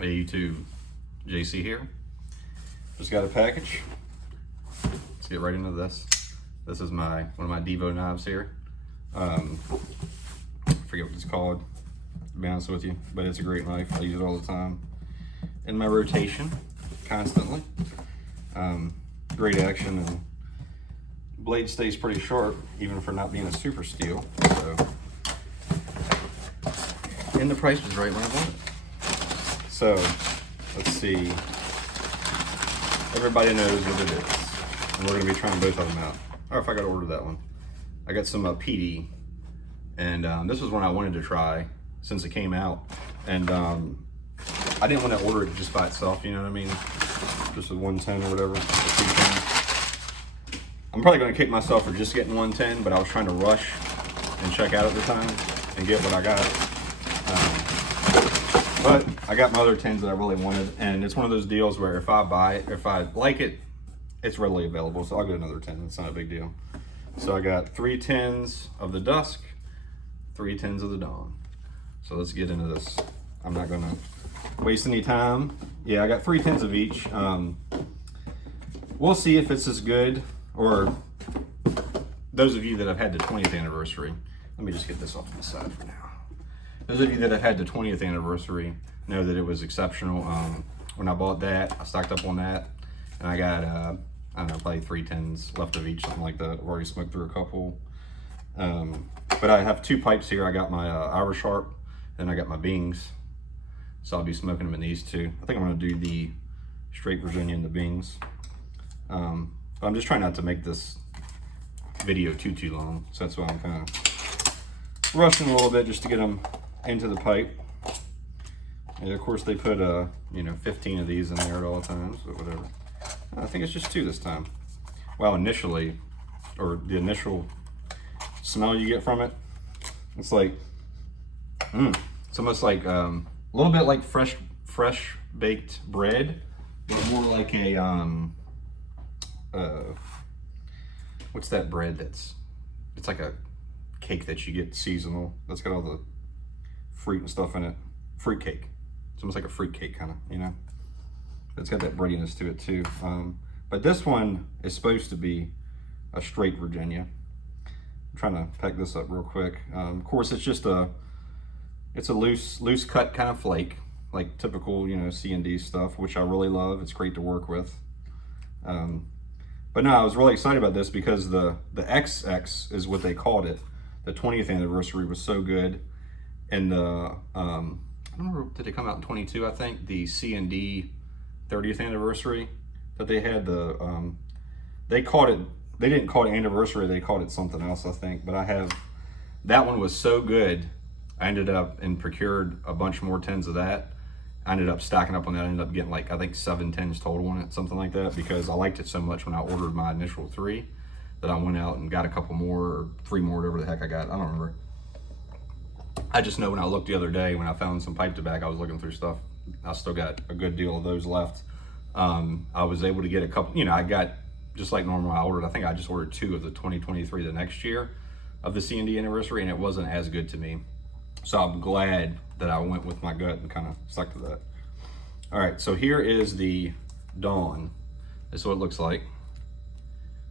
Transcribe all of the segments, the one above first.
Hey YouTube, JC here. Just got a package. Let's get right into this. This is one of my Devo knives here. I forget what it's called, to be honest with you, but it's a great knife. I use it all the time in my rotation, constantly. Great action, and blade stays pretty sharp, even for not being a super steel. So, and the price was right when I bought it. So, let's see. Everybody knows what it is, and we're going to be trying both of them out. Or if I got to order that one. I got some PD, and this was one I wanted to try since it came out, and I didn't want to order it just by itself, you know what I mean? Just a 110 or whatever. I'm probably going to kick myself for just getting 110, but I was trying to rush and check out at the time and get what I got. But I got my other 10s that I really wanted, and it's one of those deals where if I like it, it's readily available, so I'll get another 10. It's not a big deal. So I got 3 10s of the Dusk, 3 10s of the Dawn. So let's get into this. I'm not gonna waste any time. Yeah, I got 3 10s of each. We'll see if it's as good, or those of you that have had the 20th anniversary. Let me just get this off to the side for now. Those of you that have had the 20th anniversary know that it was exceptional. When I bought that, I stocked up on that, and I got, I don't know, probably 3 10s left of each, something like that. I've already smoked through a couple. But I have 2 pipes here. I got my Irish Harp, and I got my Bings. So I'll be smoking them in these 2. I think I'm gonna do the straight Virginia and the Bings. But I'm just trying not to make this video too long. So that's why I'm kind of rushing a little bit just to get them into the pipe. And of course they put you know, 15 of these in there at all times, but whatever. I think it's just 2 this time. Well, initially, or the initial smell you get from it, it's like, it's almost like a little bit like fresh baked bread, but more like a what's that bread it's like a cake that you get seasonal that's got all the fruit and stuff in it. Fruit cake. It's almost like a fruit cake, kind of, you know. It's got that breadiness to it too. But this one is supposed to be a straight Virginia. I'm trying to pack this up real quick. Of course, it's just it's a loose cut kind of flake, like typical, you know, C&D stuff, which I really love. It's great to work with. But no, I was really excited about this because the XX is what they called it. The 20th anniversary was so good, and the I don't remember, did it come out in 22? I think the C&D 30th anniversary that they had, they called it, they didn't call it anniversary, they called it something else, I think. But I have, that one was so good, I ended up and procured a bunch more 10s of that. I ended up stacking up on that. I ended up getting like, I think 7 10s total on it, something like that, because I liked it so much when I ordered my initial 3 that I went out and got a couple more, or 3 more, whatever the heck I got. I don't remember. I just know when I looked the other day, when I found some pipe tobacco, I was looking through stuff. I still got a good deal of those left. I was able to get a couple, you know, I got, just like normal, I think I just ordered 2 of the 2023 the next year of the C&D anniversary, and it wasn't as good to me. So I'm glad that I went with my gut and kind of stuck to that. All right, so here is the Dawn. This is what it looks like.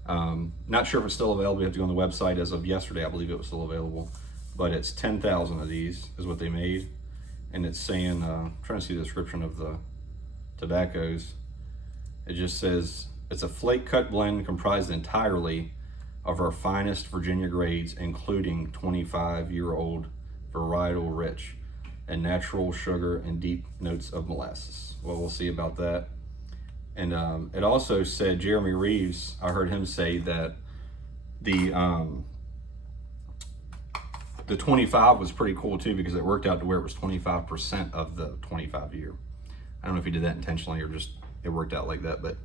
Not sure if it's still available. You have to go on the website. As of yesterday, I believe it was still available. But it's 10,000 of these is what they made. And it's saying, I'm trying to see the description of the tobaccos. It just says, it's a flake cut blend comprised entirely of our finest Virginia grades, including 25-year-old varietal rich and natural sugar and deep notes of molasses. Well, we'll see about that. And it also said, Jeremy Reeves, I heard him say that the 25 was pretty cool too, because it worked out to where it was 25% of the 25 year. I don't know if he did that intentionally or just it worked out like that, but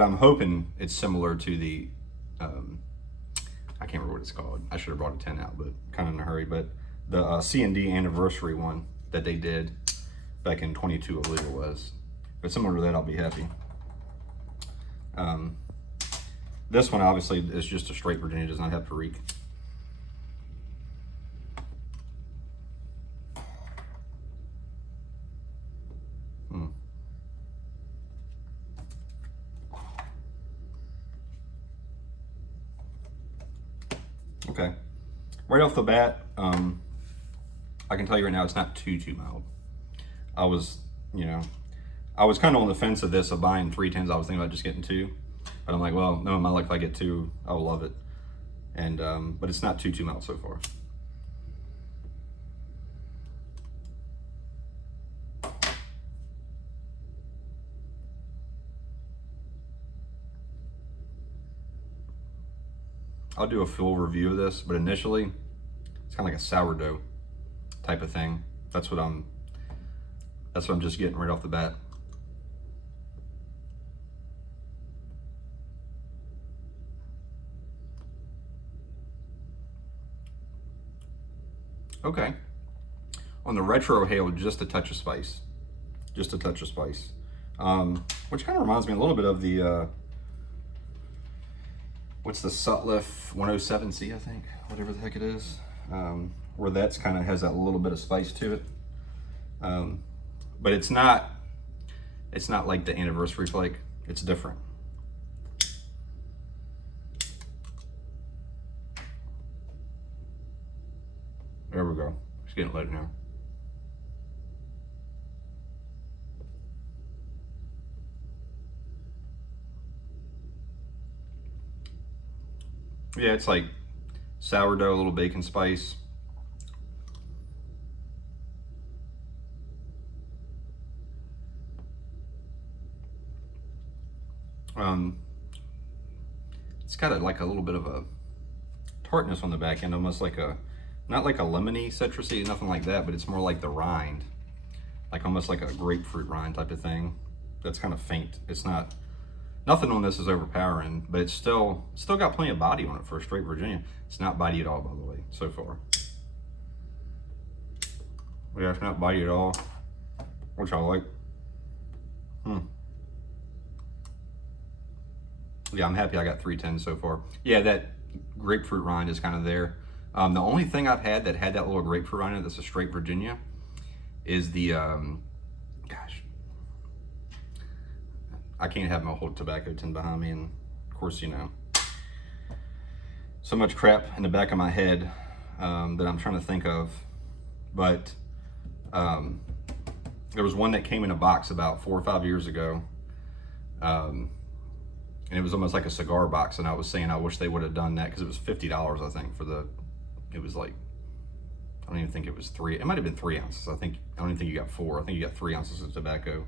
I'm hoping it's similar to the, I can't remember what it's called. I should have brought a 10 out, but kind of in a hurry. But the C&D anniversary one that they did back in 22, I believe it was. If it's similar to that, I'll be happy. This one obviously is just a straight Virginia, does not have Perique. Okay, right off the bat, I can tell you right now it's not too mild. I was kind of on the fence of this, of buying 310s. I was thinking about just getting 2, but I'm like, well, no, my luck, if I get 2, I will love it. And but it's not too mild so far. I'll do a full review of this, but initially, it's kind of like a sourdough type of thing. That's what I'm just getting right off the bat. Okay. On the retro hail, just a touch of spice. Just a touch of spice. Which kind of reminds me a little bit of the what's the Sutliff 107C, I think, whatever the heck it is, where that's kind of has that little bit of spice to it. But it's not like the anniversary flake. It's different. There we go. It's getting lit now. Yeah, it's like sourdough, a little bacon spice. It's got like a little bit of a tartness on the back end, almost like not like a lemony citrusy, nothing like that, but it's more like the rind, like almost like a grapefruit rind type of thing. That's kind of faint. It's not. Nothing on this is overpowering, but it's still got plenty of body on it for a straight Virginia. It's not bitey at all, by the way, so far. Yeah, it's not bitey at all, which I like. Yeah, I'm happy I got 310 so far. Yeah, that grapefruit rind is kind of there. The only thing I've had that little grapefruit rind in it that's a straight Virginia is the, gosh, I can't have my whole tobacco tin behind me, and of course, you know, so much crap in the back of my head that I'm trying to think of. But there was one that came in a box about 4 or 5 years ago, and it was almost like a cigar box. And I was saying I wish they would have done that, because it was $50, I think, for the. It was like, I don't even think it was 3. It might have been 3 ounces. I don't even think you got 4. I think you got 3 ounces of tobacco.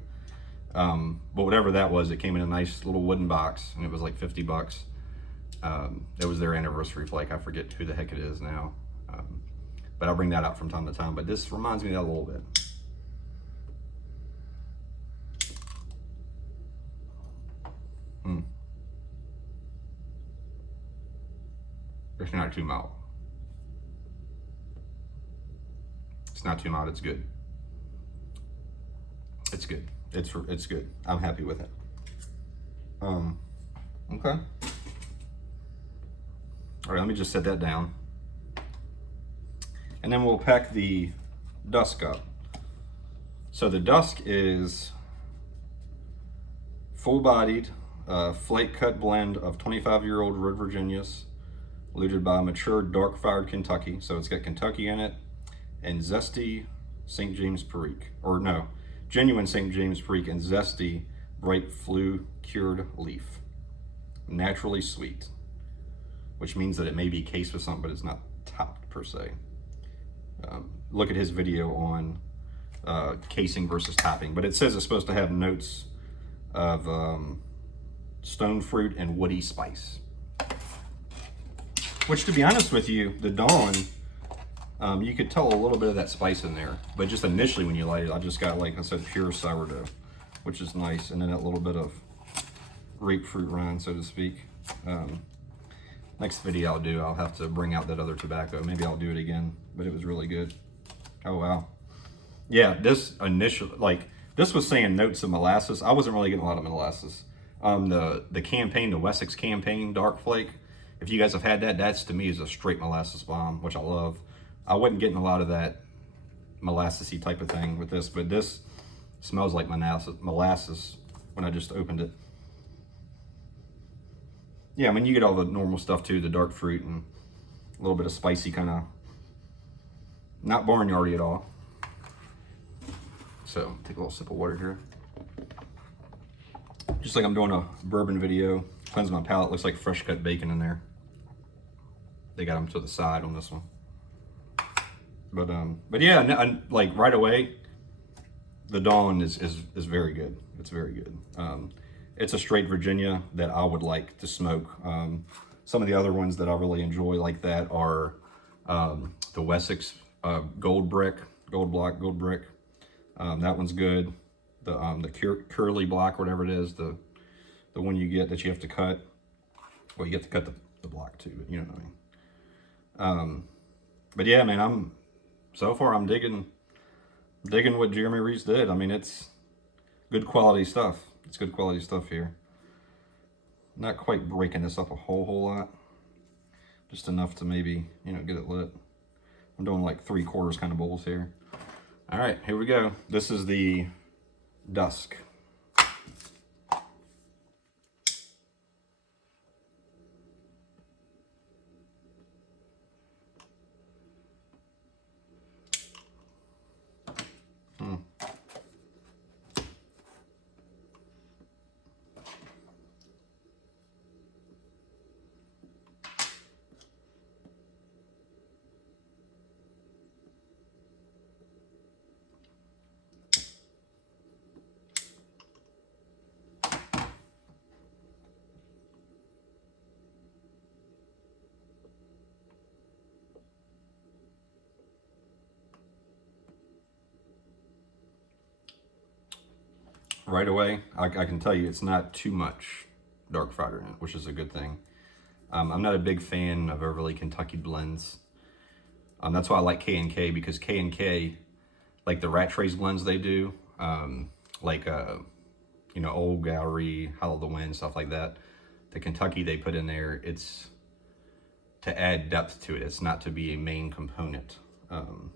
But whatever that was, it came in a nice little wooden box, and it was like $50. It was their anniversary flake. I forget who the heck it is now. But I'll bring that out from time to time. But this reminds me of that a little bit. It's not too mild. It's not too mild. It's good. It's good. It's good. I'm happy with it. Okay. All right, let me just set that down. And then we'll pack the Dusk up. So the Dusk is full-bodied, flake cut blend of 25-year-old red Virginias, looted by matured dark-fired Kentucky. So it's got Kentucky in it, and zesty St. James Perique, or no, genuine St. James Perique and zesty bright flue cured leaf. Naturally sweet, which means that it may be cased with something, but it's not topped per se. Look at his video on casing versus topping, but it says it's supposed to have notes of stone fruit and woody spice. Which, to be honest with you, the Dawn, you could tell a little bit of that spice in there, but just initially when you light it, I just got, like I said, pure sourdough, which is nice, and then that little bit of grapefruit rind, so to speak. Next video I'll have to bring out that other tobacco. Maybe I'll do it again, but it was really good. Oh wow. Yeah, this initial, like, this was saying notes of molasses. I wasn't really getting a lot of molasses. The campaign, the Wessex campaign dark flake. If you guys have had that, that's to me is a straight molasses bomb, which I love. I wasn't getting a lot of that molassesy type of thing with this, but this smells like molasses when I just opened it. Yeah, I mean, you get all the normal stuff too, the dark fruit and a little bit of spicy kind of, not barnyardy at all. So take a little sip of water here. Just like I'm doing a bourbon video, cleanse my palate. Looks like fresh cut bacon in there. They got them to the side on this one. But yeah, like right away, the Dawn is very good. It's very good. It's a straight Virginia that I would like to smoke. Some of the other ones that I really enjoy like that are the Wessex Gold Brick. That one's good. The Curly Block, whatever it is, the one you get that you have to cut. Well, you get to cut the block too, but you know what I mean. But yeah, man, so far I'm digging what Jeremy Reese did. I mean, it's good quality stuff. It's good quality stuff here. Not quite breaking this up a whole lot. Just enough to maybe, you know, get it lit. I'm doing like 3/4 kind of bowls here. All right, here we go. This is the Dusk. Right away, I can tell you it's not too much dark cider in it, which is a good thing. I'm not a big fan of overly Kentucky blends. That's why I like K&K, because K&K, like the Rat Trace blends they do, you know, Old Gallery, Hollow of the Wind, stuff like that. The Kentucky they put in there, it's to add depth to it. It's not to be a main component. And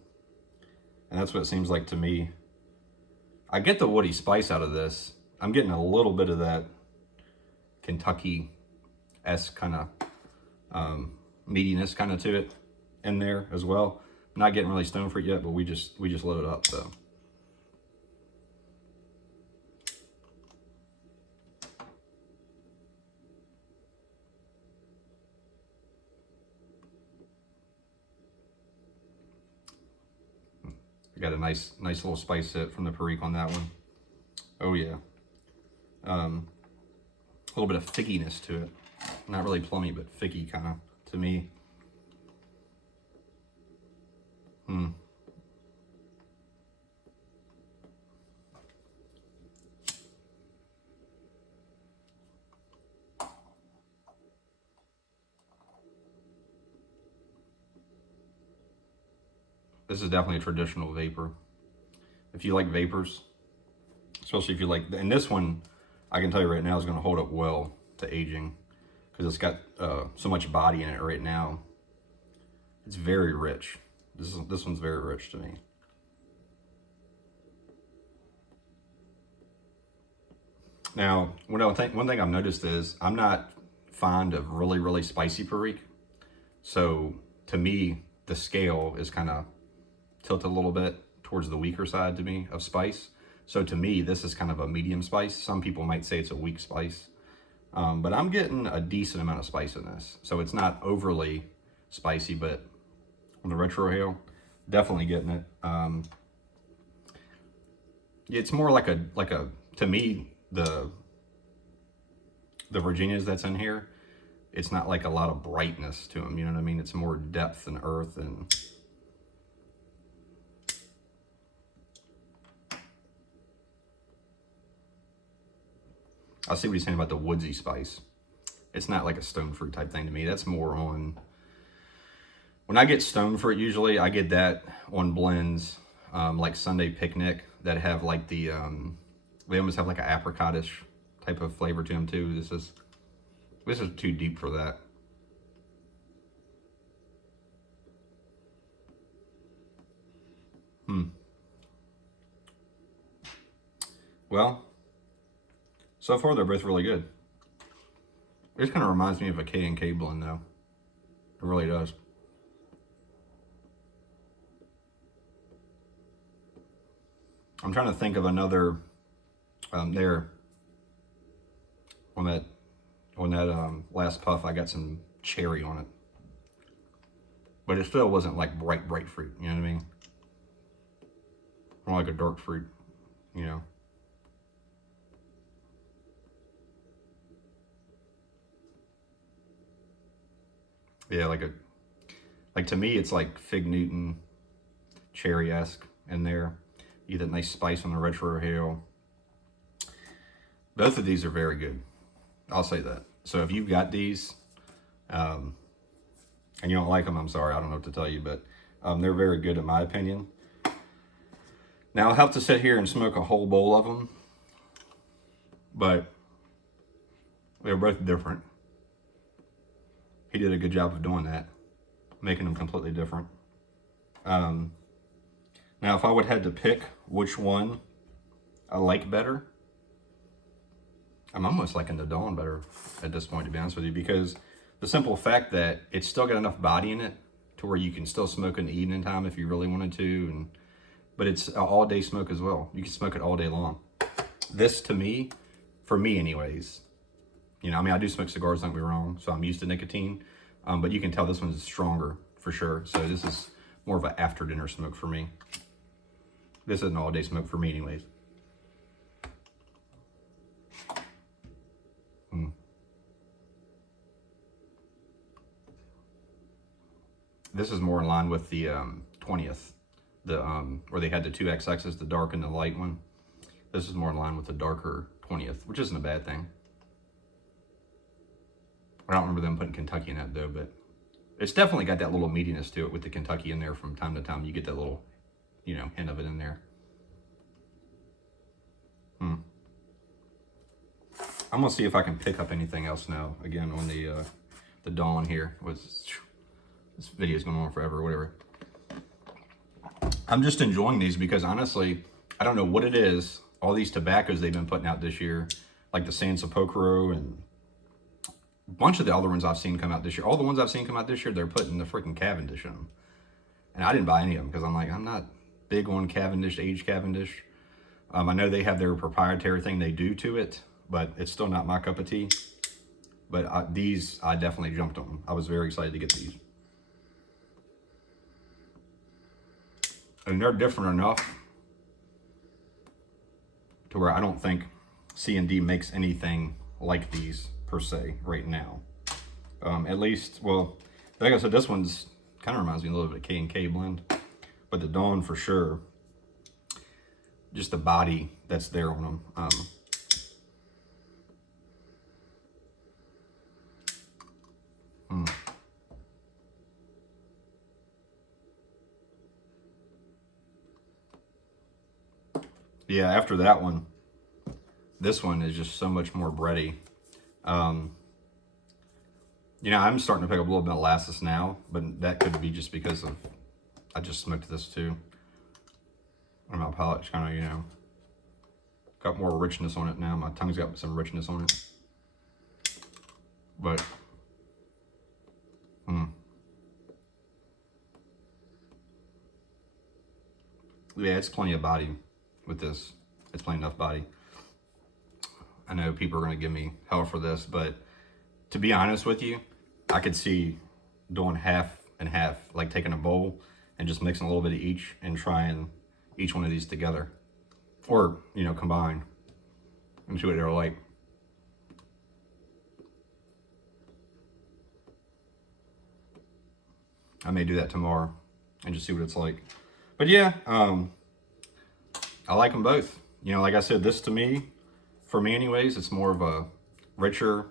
that's what it seems like to me. I get the woody spice out of this. I'm getting a little bit of that Kentucky-esque kind of meatiness kind of to it in there as well. I'm not getting really stone fruit yet, but we just lit it up, so. Got a nice little spice hit from the Perique on that one. Oh yeah. A little bit of figginess to it. Not really plummy, but figgy kind of to me. This is definitely a traditional vapor. If you like vapors, especially if you like, and this one, I can tell you right now is going to hold up well to aging because it's got so much body in it right now. It's very rich. This one's very rich to me. Now, one thing I've noticed is I'm not fond of really spicy Perique. So to me, the scale is kind of tilted a little bit towards the weaker side to me of spice. So to me, this is kind of a medium spice. Some people might say it's a weak spice, but I'm getting a decent amount of spice in this. So it's not overly spicy, but on the retrohale, definitely getting it. It's more like a to me, the Virginias that's in here, it's not like a lot of brightness to them, you know what I mean? It's more depth and earth and I see what he's saying about the woodsy spice. It's not like a stone fruit type thing to me. That's more on, when I get stone fruit, usually I get that on blends like Sunday Picnic that have like the, they almost have like an apricotish type of flavor to them too. This is too deep for that. Well, so far they're both really good. It just kind of reminds me of a K&K blend though. It really does. I'm trying to think of another there on that last puff. I got some cherry on it, but it still wasn't like bright fruit. You know what I mean? More like a dark fruit. You know. Yeah, like to me, it's like Fig Newton, cherry-esque in there. You get that nice spice on the retro hail. Both of these are very good. I'll say that. So if you've got these, and you don't like them, I'm sorry, I don't know what to tell you, but they're very good in my opinion. Now I'll have to sit here and smoke a whole bowl of them, but they're both different. He did a good job of doing that, making them completely different. Now, if I would have had to pick which one I like better, I'm almost liking the Dawn better at this point, to be honest with you, because the simple fact that it's still got enough body in it to where you can still smoke in the evening time if you really wanted to, but it's an all-day smoke as well. You can smoke it all day long. This, to me, for me anyways, you know, I mean, I do smoke cigars, don't get me wrong, so I'm used to nicotine, but you can tell this one's stronger for sure. So this is more of an after-dinner smoke for me. This is an all-day smoke for me anyways. This is more in line with the 20th, where they had the 2XXs, the dark and the light one. This is more in line with the darker 20th, which isn't a bad thing. I don't remember them putting Kentucky in that though, but it's definitely got that little meatiness to it with the Kentucky in there from time to time. You get that little, you know, hint of it in there. I'm gonna see if I can pick up anything else now. Again, on the Dawn here. This video's going on forever or whatever. I'm just enjoying these because honestly, I don't know what it is. All these tobaccos they've been putting out this year, like the San Sepulcro and a bunch of the other ones I've seen come out this year. All the ones I've seen come out this year, they're putting the freaking Cavendish in them. And I didn't buy any of them because I'm like, I'm not big on Cavendish, aged Cavendish. I know they have their proprietary thing they do to it, but it's still not my cup of tea. But these, I definitely jumped on them. I was very excited to get these. And they're different enough to where I don't think C&D makes anything like these per se right now. At least, well, like I said, this one's kind of reminds me a little bit of K&K blend, but the Dawn for sure, just the body that's there on them. Yeah, after that one, this one is just so much more bready. You know, I'm starting to pick up a little bit of molasses now, but that could be just because of, I just smoked this too. And my palate's kind of, you know, got more richness on it now. My tongue's got some richness on it. But, yeah, it's plenty of body with this. It's plenty enough body. I know people are going to give me hell for this, but to be honest with you, I could see doing half and half, like taking a bowl and just mixing a little bit of each and trying each one of these together, or, you know, combine and see what they're like. I may do that tomorrow and just see what it's like. But yeah, I like them both. You know, like I said, this to me, for me anyways, it's more of a richer,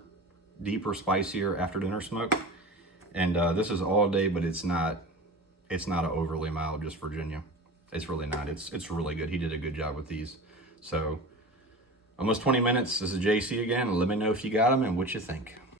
deeper, spicier after dinner smoke. And this is all day, but it's not an overly mild, just Virginia. It's really not. It's really good. He did a good job with these. So Almost 20 minutes. This is JC again. Let me know if you got them and what you think.